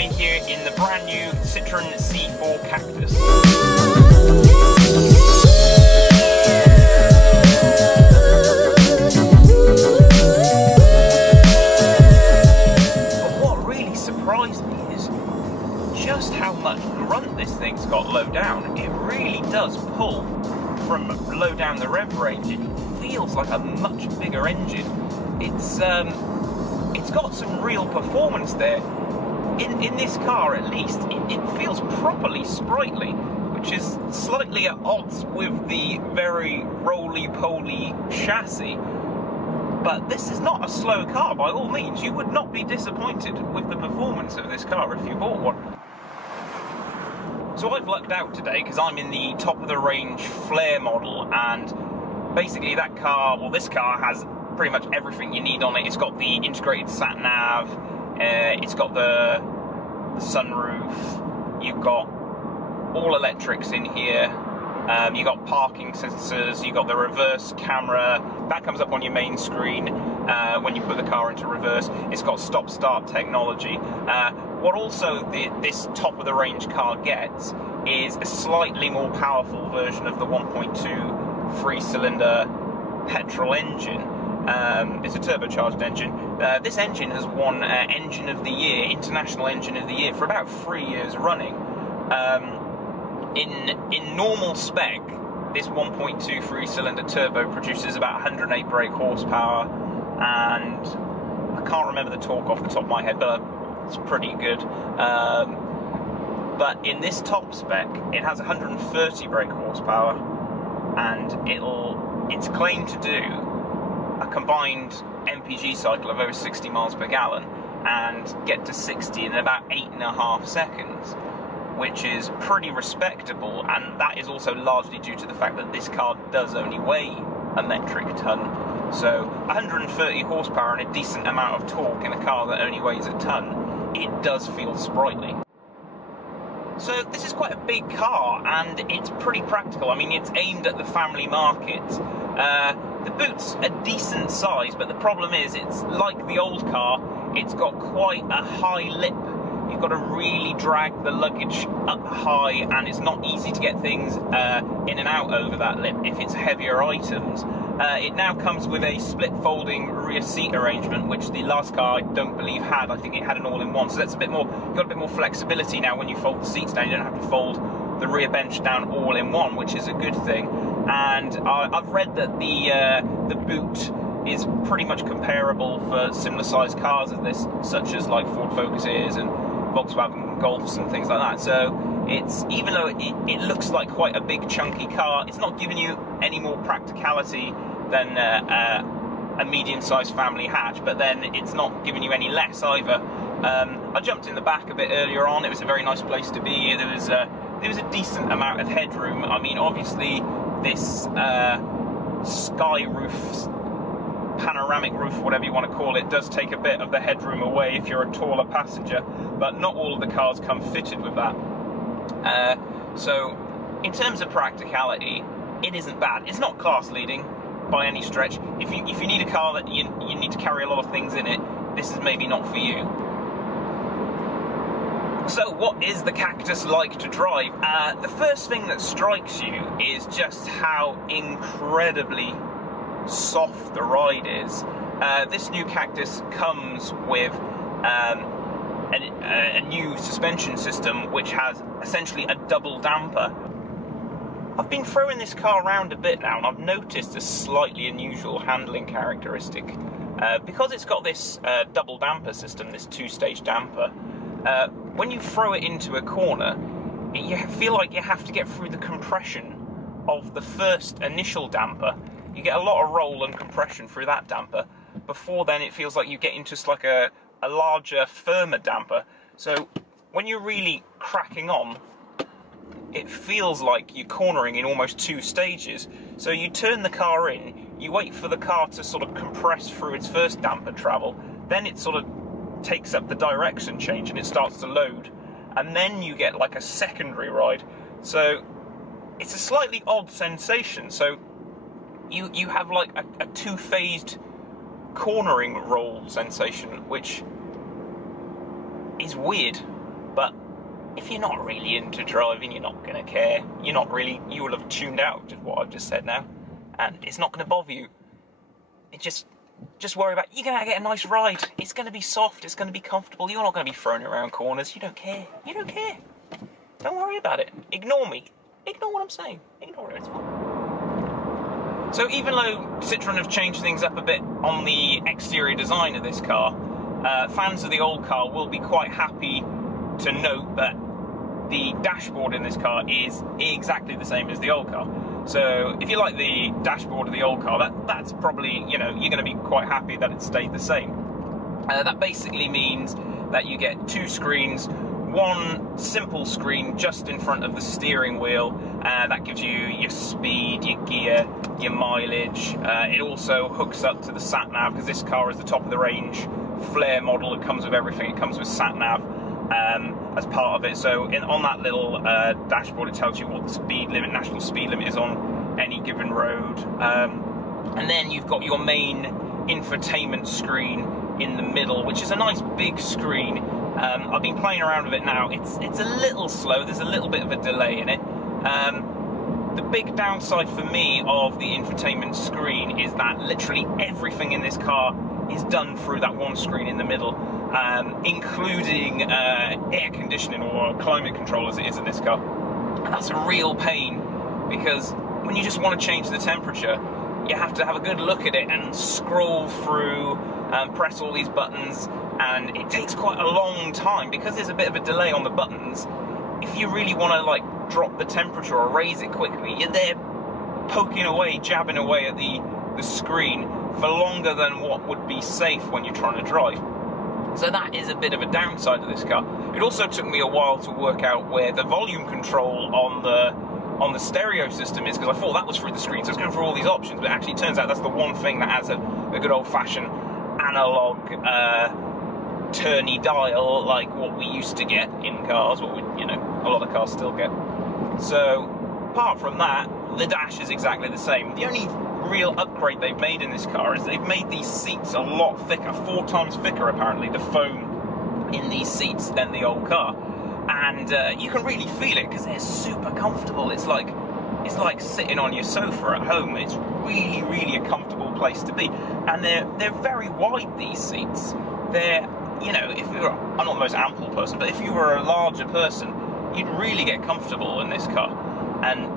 Conway here in the brand new Citroen C4 Cactus. But what really surprised me is just how much grunt this thing's got low down. It really does pull from low down the rev range. It feels like a much bigger engine. It's got some real performance there. In this car, at least, it feels properly sprightly, which is slightly at odds with the very roly-poly chassis. But this is not a slow car by all means. You would not be disappointed with the performance of this car if you bought one. So I've lucked out today because I'm in the top-of-the-range Flare model, and basically that car, well, this car has pretty much everything you need on it. It's got the integrated sat-nav, it's got the sunroof, you've got all electrics in here, you've got parking sensors, you've got the reverse camera, that comes up on your main screen when you put the car into reverse. It's got stop-start technology. What also this top-of-the-range car gets is a slightly more powerful version of the 1.2 3-cylinder petrol engine. It's a turbocharged engine. This engine has won Engine of the Year, International Engine of the Year, for about 3 years running. In normal spec, this 1.2 3-cylinder turbo produces about 108 brake horsepower, and I can't remember the torque off the top of my head, but it's pretty good. But in this top spec, it has 130 brake horsepower, and it's claimed to do a combined MPG cycle of over 60 miles per gallon and get to 60 in about 8.5 seconds, which is pretty respectable, and that is also largely due to the fact that this car does only weigh a metric ton. So 130 horsepower and a decent amount of torque in a car that only weighs a ton, it does feel sprightly. So this is quite a big car, and it's pretty practical. I mean, it's aimed at the family market. The boot's a decent size, but the problem is it's like the old car, it's got quite a high lip. You've got to really drag the luggage up high, and it's not easy to get things in and out over that lip if it's heavier items. It now comes with a split folding rear seat arrangement, which the last car I don't believe had. I think it had an all-in-one, so that's a bit more, you've got a bit more flexibility now when you fold the seats down. You don't have to fold the rear bench down all-in-one, which is a good thing. And I've read that the boot is pretty much comparable for similar sized cars as this, such as like Ford Focuses and Volkswagen Golfs and things like that. So it's, even though it looks like quite a big chunky car, it's not giving you any more practicality than a medium-sized family hatch, but then it's not giving you any less either. I jumped in the back a bit earlier on. It was a very nice place to be. There was a decent amount of headroom. I mean, obviously this sky roof, panoramic roof, whatever you want to call it, does take a bit of the headroom away if you're a taller passenger, but not all of the cars come fitted with that. So in terms of practicality, it isn't bad. It's not class leading by any stretch. If you need a car that you need to carry a lot of things in it, this is maybe not for you. So what is the Cactus like to drive? The first thing that strikes you is just how incredibly soft the ride is. This new Cactus comes with a new suspension system which has essentially a double damper. I've been throwing this car around a bit now, and I've noticed a slightly unusual handling characteristic. Because it's got this double damper system, this two-stage damper, when you throw it into a corner, you feel like you have to get through the compression of the first initial damper. You get a lot of roll and compression through that damper. Before then, it feels like you get into like a larger, firmer damper. So when you're really cracking on, it feels like you're cornering in almost 2 stages. So you turn the car in, you wait for the car to sort of compress through its first damper travel, then it sort of takes up the direction change and it starts to load, and then you get like a secondary ride. So it's a slightly odd sensation. So you have like a two-phased cornering roll sensation, which is weird. But if you're not really into driving, you're not going to care. You will have tuned out of what I've just said now, and it's not going to bother you. It just worry about, you're going to get a nice ride. It's going to be soft, it's going to be comfortable. You're not going to be thrown around corners. You don't care. You don't care. Don't worry about it. Ignore me. Ignore what I'm saying. Ignore it, it's fine. So even though Citroen have changed things up a bit on the exterior design of this car, fans of the old car will be quite happy to note that the dashboard in this car is exactly the same as the old car. So if you like the dashboard of the old car, that's probably, you know, you're going to be quite happy that it stayed the same. That basically means that you get two screens, one simple screen just in front of the steering wheel, that gives you your speed, your gear, your mileage. It also hooks up to the sat-nav, because this car is the top of the range Flare model. It comes with everything. It comes with sat-nav as part of it. So on that little dashboard, it tells you what the speed limit, national speed limit is on any given road. And then you've got your main infotainment screen in the middle, which is a nice big screen. I've been playing around with it now. It's a little slow. There's a little bit of a delay in it. The big downside for me of the infotainment screen is that literally everything in this car is done through that one screen in the middle, including air conditioning or climate control as it is in this car. And that's a real pain, because when you just want to change the temperature, you have to have a good look at it and scroll through, press all these buttons, and it takes quite a long time because there's a bit of a delay on the buttons. If you really want to like drop the temperature or raise it quickly, you're there poking away, jabbing away at the screen for longer than what would be safe when you're trying to drive. So that is a bit of a downside of this car. It also took me a while to work out where the volume control on the stereo system is, because I thought that was through the screen, so it's going through all these options, but actually it turns out that's the one thing that has a good old-fashioned analog turny dial, like what we used to get in cars, what we, you know, a lot of cars still get. So apart from that, the dash is exactly the same. The only real upgrade they've made in this car is they've made these seats a lot thicker, 4 times thicker apparently, the foam in these seats than the old car. And you can really feel it because they're super comfortable. It's like sitting on your sofa at home. It's really, really a comfortable place to be. And they're very wide, these seats. They're, you know, I'm not the most ample person, but if you were a larger person, you'd really get comfortable in this car. And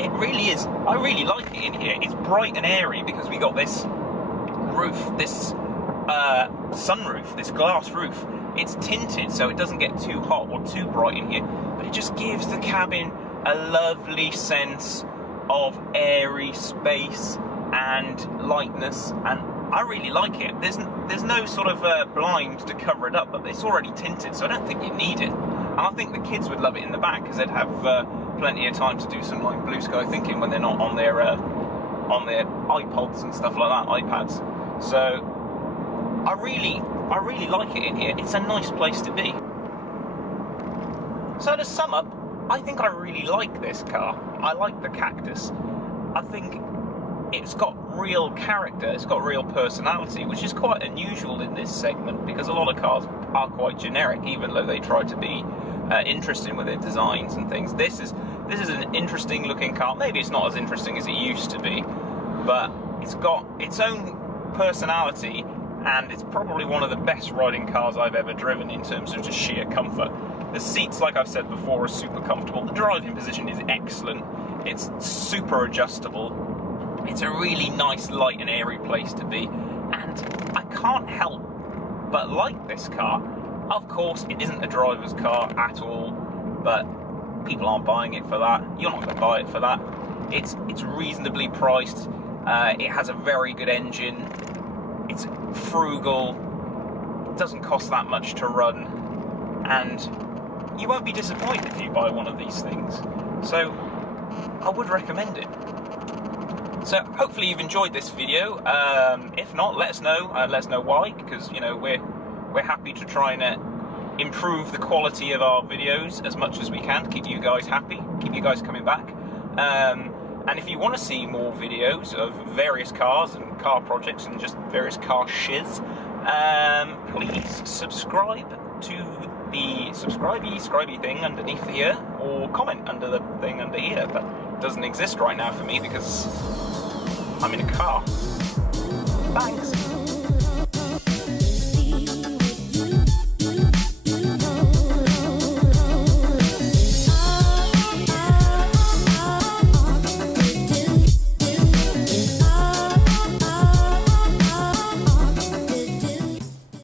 it really is. I really like it in here. It's bright and airy because we got this roof, this sunroof, this glass roof. It's tinted so it doesn't get too hot or too bright in here, but it just gives the cabin a lovely sense of airy space and lightness, and I really like it. There's no sort of blind to cover it up, but it's already tinted, so I don't think you need it. And I think the kids would love it in the back because they'd have plenty of time to do some like blue sky thinking when they're not on their iPods and stuff like that, iPads. So I really like it in here. It's a nice place to be. So to sum up, I think I really like this car. I like the Cactus. I think it's got real character, it's got real personality, which is quite unusual in this segment because a lot of cars are quite generic, even though they try to be interesting with their designs and things. This is an interesting looking car. Maybe it's not as interesting as it used to be, but it's got its own personality, and it's probably one of the best riding cars I've ever driven in terms of just sheer comfort. The seats, like I've said before, are super comfortable. The driving position is excellent. It's super adjustable. It's a really nice, light and airy place to be. And I can't help but like this car. Of course, it isn't a driver's car at all, but people aren't buying it for that. You're not going to buy it for that. It's reasonably priced. It has a very good engine. It's frugal. It doesn't cost that much to run. And you won't be disappointed if you buy one of these things. So I would recommend it. So hopefully you've enjoyed this video. If not, let us know. Let us know why, because you know we're happy to try and improve the quality of our videos as much as we can to keep you guys happy, keep you guys coming back. And if you want to see more videos of various cars and car projects and just various CarShizz, please subscribe to the subscribey thing underneath here, or comment under the thing under here, but it doesn't exist right now for me because I'm in a car. Thanks.